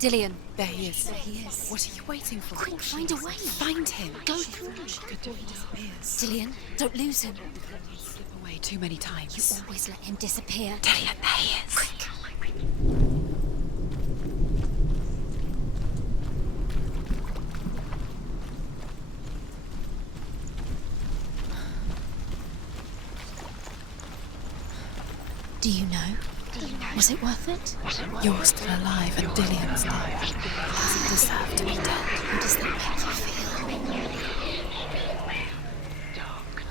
Dillian. There he is. There he is. What are you waiting for? Quick, find a way. Find him. Go through. Dillian, don't lose him. Slip away too many times. You always let him disappear. Dillian, there he is. Quick. Do you know? Was it worth it? You're still alive and Dillian's dead. He doesn't deserve to be dead. How does that make you feel? Dark.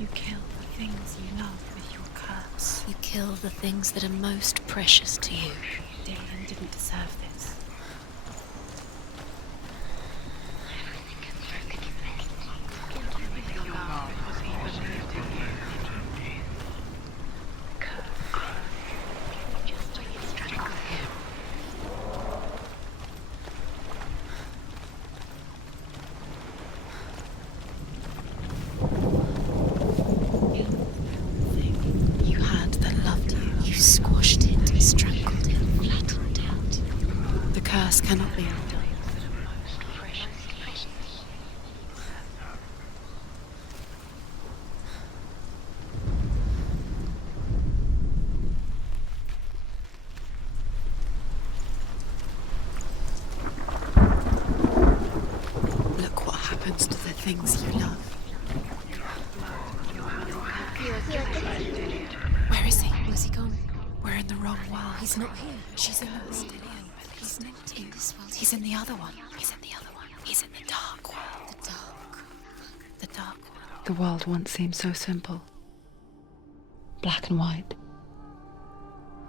You kill the things you love with your curse. You kill the things that are most precious to you. Dillian didn't deserve this. You had that loved you. You squashed it, strangled it, flattened it. The curse cannot be undone. Look what happens to the things you love. Where is he? Where's he gone? We're in the wrong world. He's not here. She's in the Dillian, but he's not In this world. He's in the other one. He's in the other one. He's in the dark world. The dark. The dark world. The world once seemed so simple. Black and white.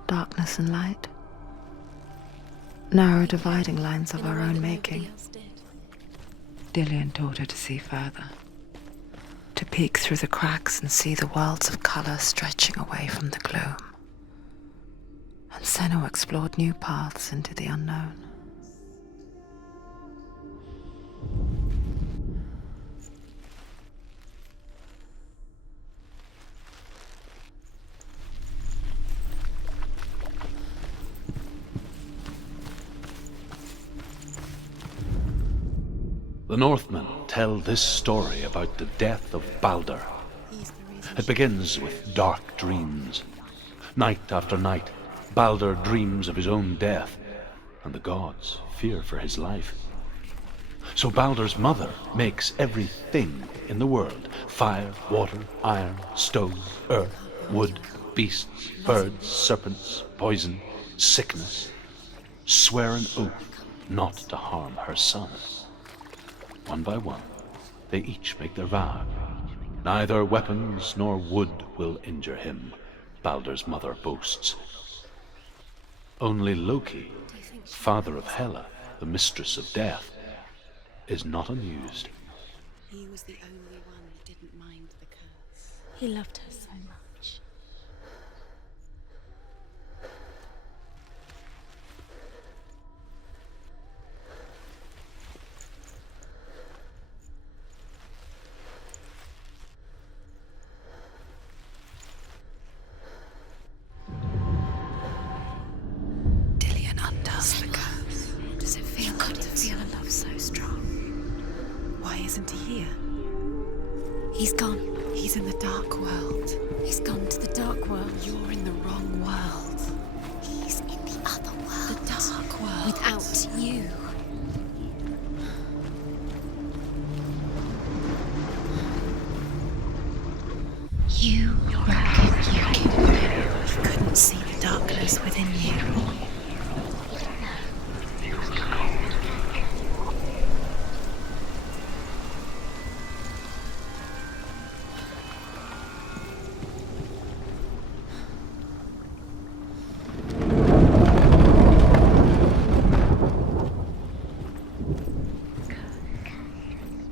Darkness and light. Narrow dividing lines of our own making. Dillian taught her to see further. To peek through the cracks and see the worlds of colour stretching away from the gloom. And Senna explored new paths into the unknown. The Northmen tell this story about the death of Baldur. It begins with dark dreams. Night after night, Baldur dreams of his own death, and the gods fear for his life. So Baldur's mother makes everything in the world: fire, water, iron, stone, earth, wood, beasts, birds, serpents, poison, sickness, swear an oath not to harm her son. One by one, they each make their vow. Neither weapons nor wood will injure him, Baldur's mother boasts. Only Loki, father of Hela, the mistress of death, is not amused. He was the only one who didn't mind the curse. He loved her so much. Dillian undoes the curse. Does it feel good to feel a love so strong? Why isn't he here? He's gone. He's in the dark world. He's gone to the dark world. You're in the wrong world. He's in the other world. The dark world. Without you. You broke you. Couldn't see the darkness within you.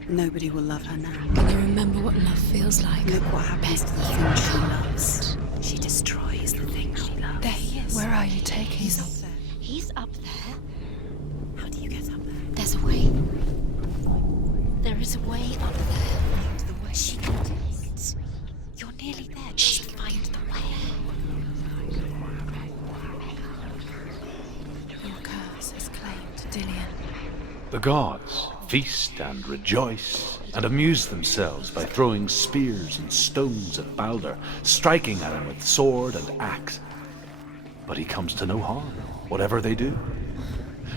Nobody will love her now. Can you remember what love feels like? Look what happens to the thing she loves. She destroys the thing she loves. There he is. Where are you taking He's me? up there. He's up there. How do you get up there? There's a way. The gods feast and rejoice and amuse themselves by throwing spears and stones at Balder, striking at him with sword and axe. But he comes to no harm, whatever they do.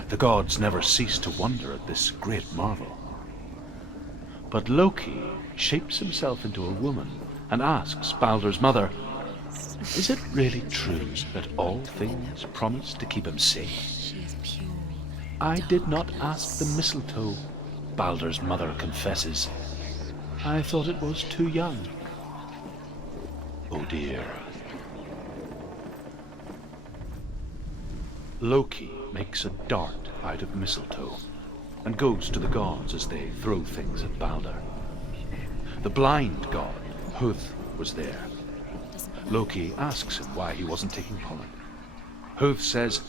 The gods never cease to wonder at this great marvel. But Loki shapes himself into a woman and asks Balder's mother, "Is it really true that all things promise to keep him safe?" "I did not ask the mistletoe," Balder's mother confesses. "I thought it was too young." Oh dear. Loki makes a dart out of mistletoe and goes to the gods as they throw things at Balder. The blind god, Huth, was there. Loki asks him why he wasn't taking part. Huth says,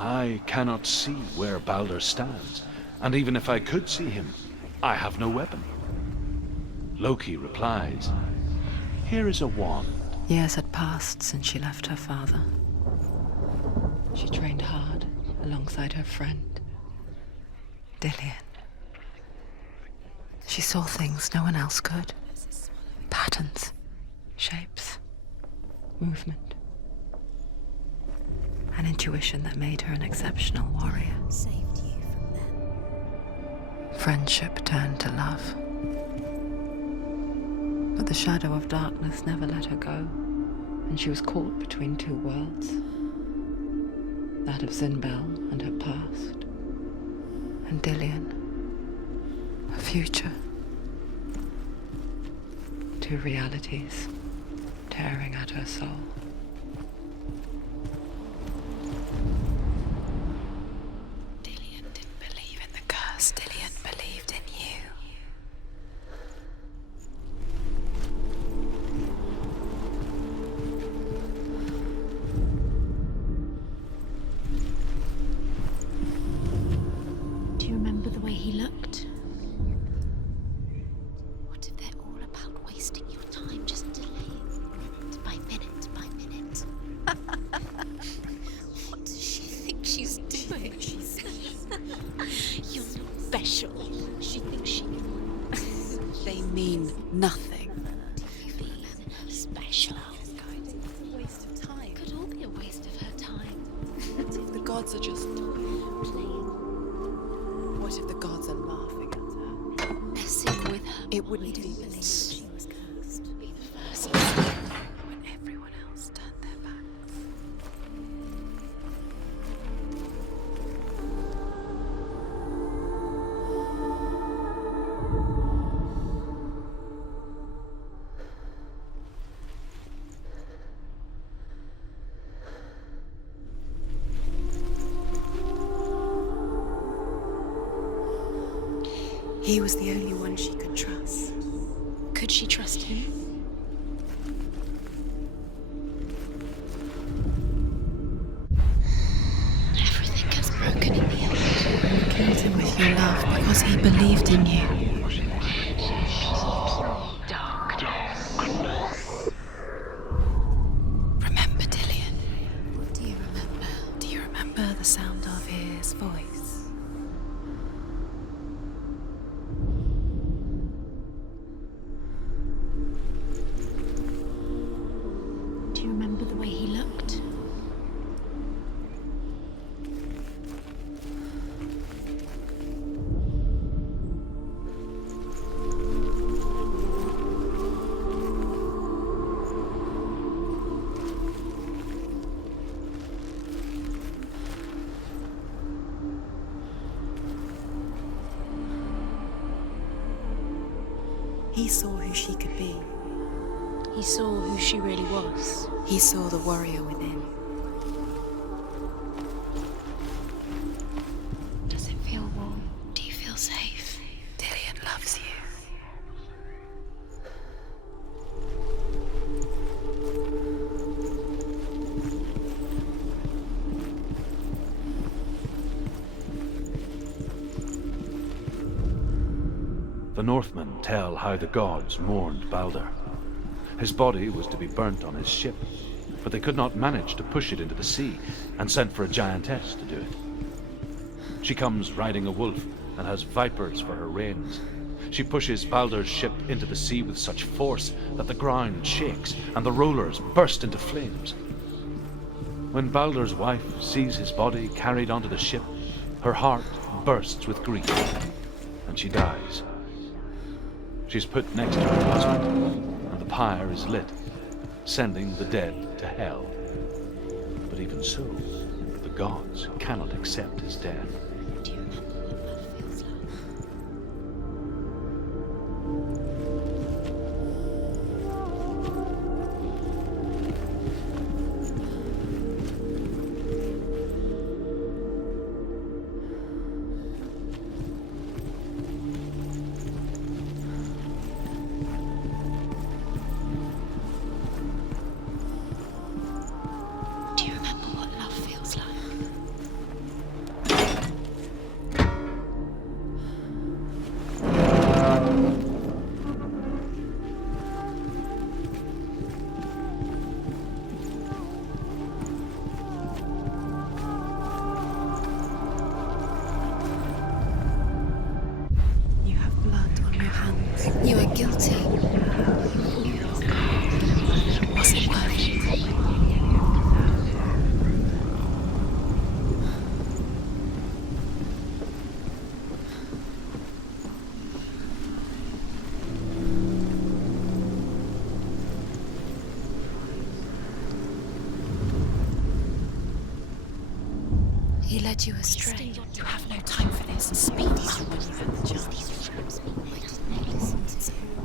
"I cannot see where Balder stands, and even if I could see him, I have no weapon." Loki replies, "Here is a wand." Years had passed since she left her father. She trained hard alongside her friend, Dillion. She saw things no one else could. Patterns, shapes, movement. An intuition that made her an exceptional warrior. Saved you from them. Friendship turned to love. But the shadow of darkness never let her go, and she was caught between two worlds. That of Zinbel and her past, and Dillion, her future. Two realities tearing at her soul. Dillion didn't believe in the curse. Dillion believed in you. Do you remember the way he looked? What if they're all about wasting your time, just delaying minute by minute by minute? What does she think she's doing? You're not special. She thinks she... They mean nothing. Special. Waste of time. Could all be a waste of her time. The gods are just... What if the gods are laughing at her? Messing with her. It wouldn't be believe believed. she was cursed. Be the first. When everyone else turned their backs. He was the only one she could trust. Could she trust him? Everything gets broken in the end. You killed him with your love because he believed in you. Remember Dillion? What do you remember? Do you remember the sound of his voice? Do you remember the way he looked? He saw who she could be. He saw who she really was. He saw the warrior within. Does it feel warm? Do you feel safe? Dillion loves you. The Northmen tell how the gods mourned Balder. His body was to be burnt on his ship, but they could not manage to push it into the sea and sent for a giantess to do it. She comes riding a wolf and has vipers for her reins. She pushes Baldur's ship into the sea with such force that the ground shakes and the rollers burst into flames. When Baldur's wife sees his body carried onto the ship, her heart bursts with grief, and she dies. She's put next to her husband, and the pyre is lit, sending the dead to hell. But even so, the gods cannot accept his death. Do you remember what love feels like? Do you remember what love feels like? You have blood on your hands. You are guilty. Was it worth it? He led you astray. You have no time for this. Speak up when you have the chance.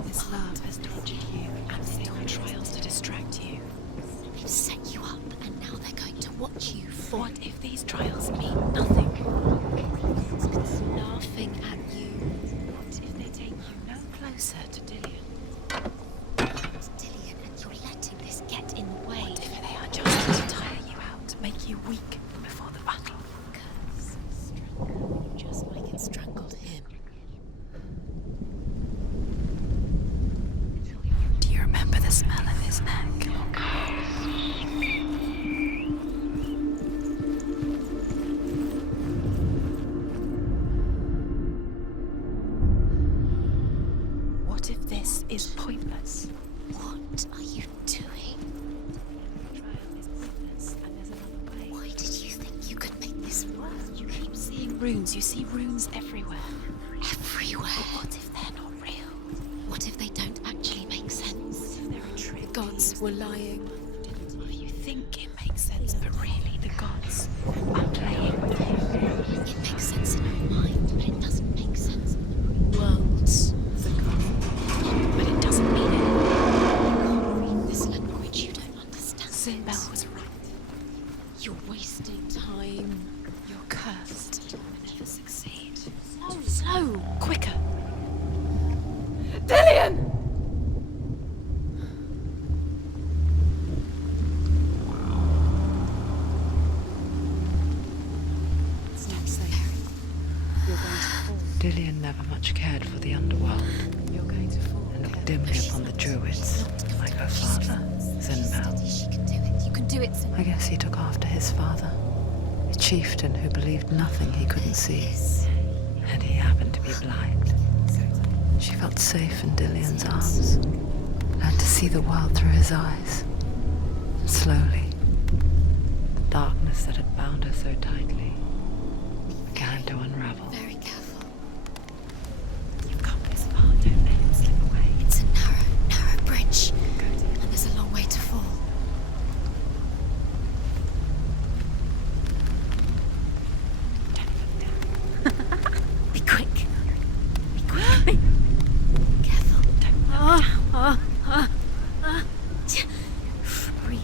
This love has tortured you and set on trials to distract you. They've set you up, and now they're going to watch you fall. What if these trials mean nothing? Laughing at you. What if they take you no closer to Dillian? It's Dillian, and you're letting this get in the way. What if they are just to tire you out, make you weak before the battle? Just like it strangled him. Do you remember the smell of his neck? What if this is pointless? What are you doing? The trial is pointless and there's another way. Why did you think you could make this work? You keep seeing runes. You see runes everywhere. Everywhere. What if they're not real? What if they don't actually make sense? What if they're a trick? The gods were lying. If you think it makes sense, but really the gods are playing with you. It makes sense in your mind, but it doesn't make sense in the worlds. But it doesn't mean it. You can't read this language, you don't understand. Sinbel was right. You're wasting time. You're cursed. You'll never succeed. Slow! Quicker! Dillian! It's not safe. You're going to fall. Dillian never much cared for the underworld You're going to fall. and looked dimly upon the druids, like her father, Sinbel. She can do it. You can do it. I guess he took after his father, a chieftain who believed nothing he couldn't see, and he happened to be blind. She felt safe in Dillian's arms, learned to see the world through his eyes. And slowly, the darkness that had bound her so tightly began to unravel. Very careful. You've come this far. Don't let it slip away. It's a narrow bridge, and there's a long way to fall. Be quick. Be quick. Careful. Breathe.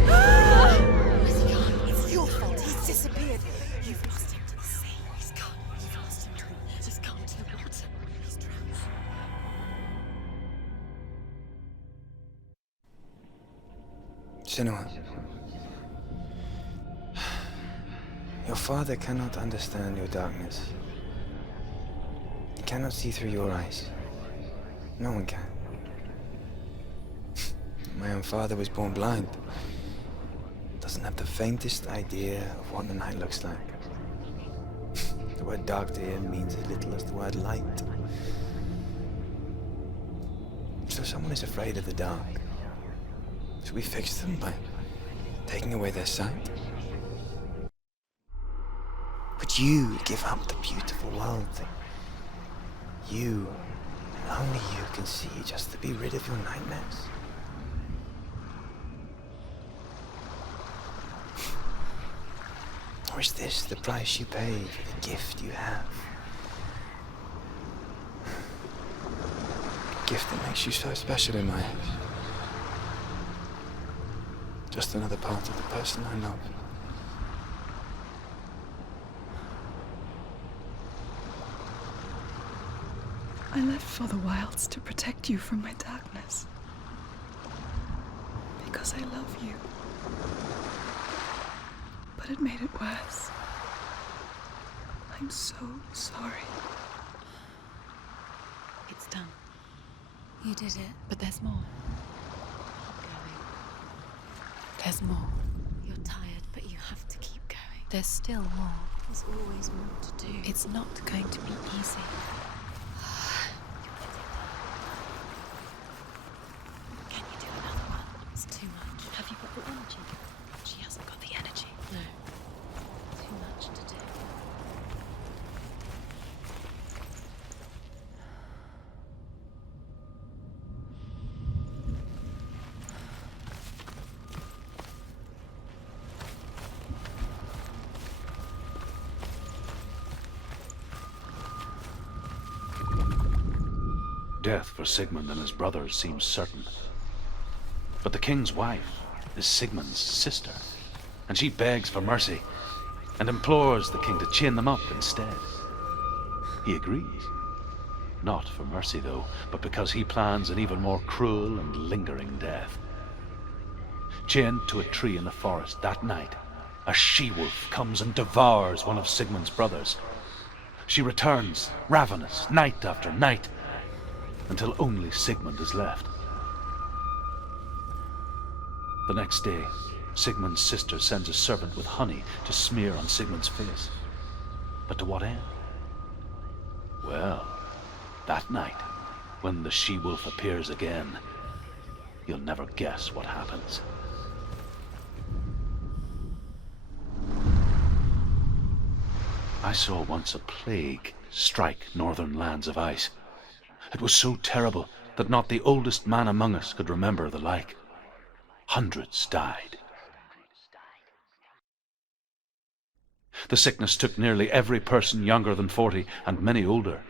Where's he gone? It's your fault. He's disappeared. You've lost him to the sea. He's gone. You've lost him. He's gone to the water. He's drowned. Senua, your father cannot understand your darkness. He cannot see through your eyes. No one can. My own father was born blind. Doesn't have the faintest idea of what the night looks like. The word dark to him means as little as the word light. So someone is afraid of the dark. Should we fix them by taking away their sight? Would you give up the beautiful world that you, and only you, can see just to be rid of your nightmares? Or is this the price you pay for the gift you have? A gift that makes you so special in my eyes. Just another part of the person I love. I left for the wilds to protect you from my darkness. Because I love you. But it made it worse. I'm so sorry. It's done. You did it. But there's more. Keep going. There's more. You're tired, but you have to keep going. There's still more. There's always more to do. It's not going to be easy. Can you do another one? It's too much. Have you got the energy? She hasn't got the energy. No. Too much to do. Death for Sigmund and his brothers seems certain. But the king's wife is Sigmund's sister, and she begs for mercy and implores the king to chain them up instead. He agrees. Not for mercy, though, but because he plans an even more cruel and lingering death. Chained to a tree in the forest that night, a she-wolf comes and devours one of Sigmund's brothers. She returns, ravenous, night after night, until only Sigmund is left. The next day, Sigmund's sister sends a servant with honey to smear on Sigmund's face. But to what end? Well, that night, when the she-wolf appears again, you'll never guess what happens. I saw once a plague strike northern lands of ice. It was so terrible that not the oldest man among us could remember the like. Hundreds died. The sickness took nearly every person younger than 40 and many older,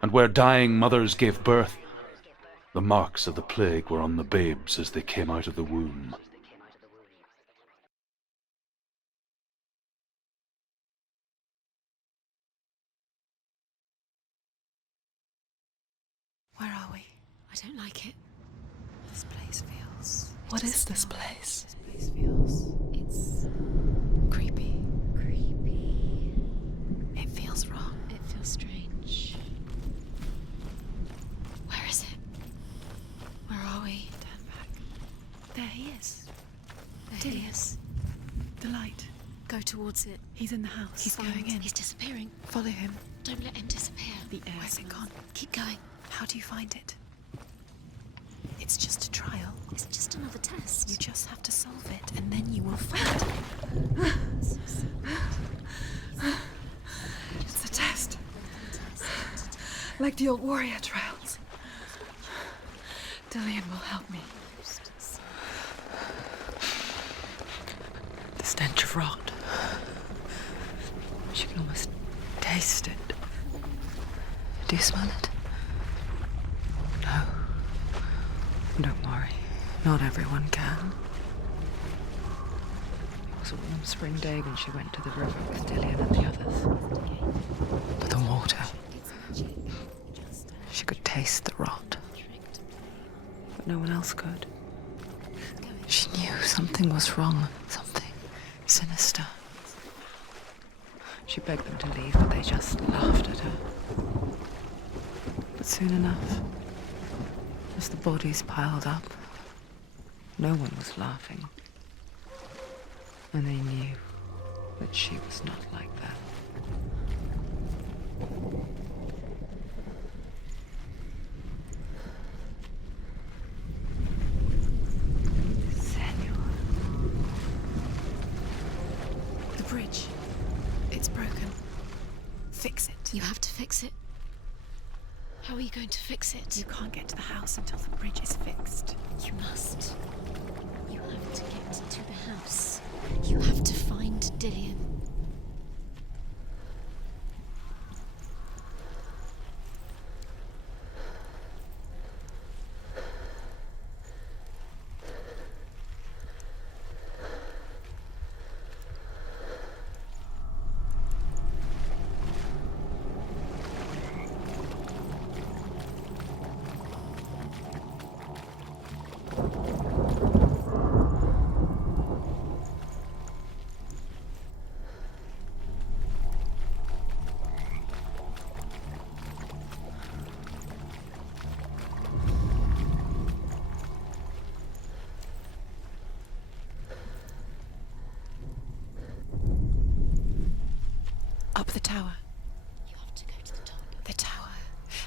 and where dying mothers gave birth, the marks of the plague were on the babes as they came out of the womb. Where are we? I don't like it. This place feels... What is this place? This place feels... It's... Creepy. creepy. It feels wrong. It feels strange. Where is it? Where are we? Turn back. There he is. There he is. The light. Go towards it. He's in the house. He's Find- going in. He's disappearing. Follow him. Don't let him disappear. The air. Where's it gone? Keep going. How do you find it? It's just a trial. It's just another test. You just have to solve it, and then you will find it. It's a test. Like the old warrior trials. Dillian will help me. The stench of rot. She can almost taste it. Do you smell it? No. Don't worry. Not everyone can. It was a warm spring day when she went to the river with Dillian and the others. But the water. She could taste the rot. But no one else could. She knew something was wrong. Something sinister. She begged them to leave, but they just laughed at her. But soon enough, as the bodies piled up, No one was laughing. And they knew that she was not like that. Senor. The bridge. It's broken. Fix it. You have to fix it. How are you going to fix it? You can't get to the house until the bridge is fixed. You must. You have to get to the house. You have to find Dillian. Up the tower. You have to go to the top. The tower.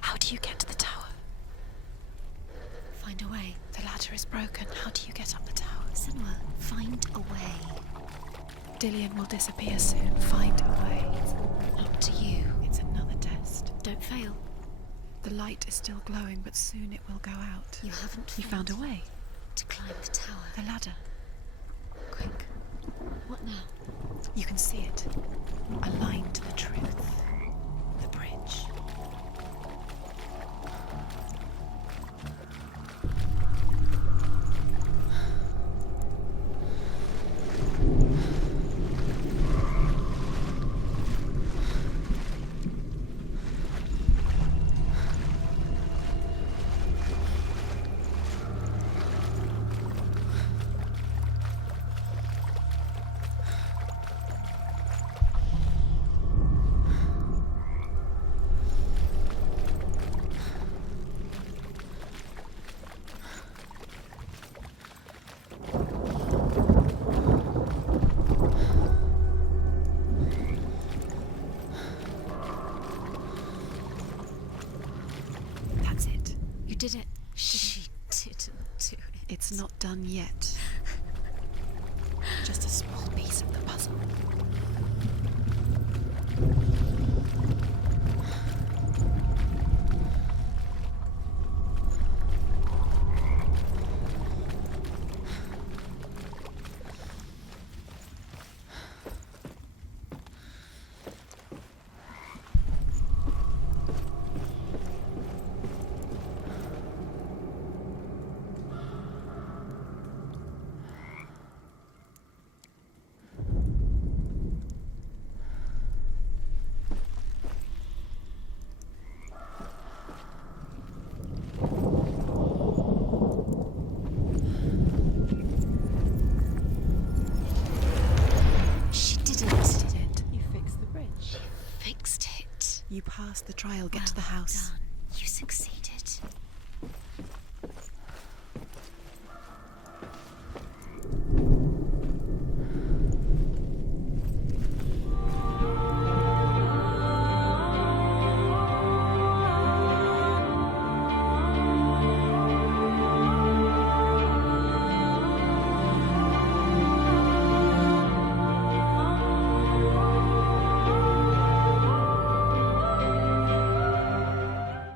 How do you get to the tower? Find a way. The ladder is broken. How do you get up the tower? Senua, find a way. Dillian will disappear soon. Find a way. It's all up to you. It's another test. Don't fail. The light is still glowing, but soon it will go out. You haven't You found a way. to climb the tower. The ladder. Quick. What now? You can see it. A line to the truth. The bridge. That's it. You did it. She didn't do it. It's not done yet. Just a small piece of the puzzle. She didn't. Did it? You fixed the bridge. Fixed it. You passed the trial. Get to the Well house. done. You succeeded.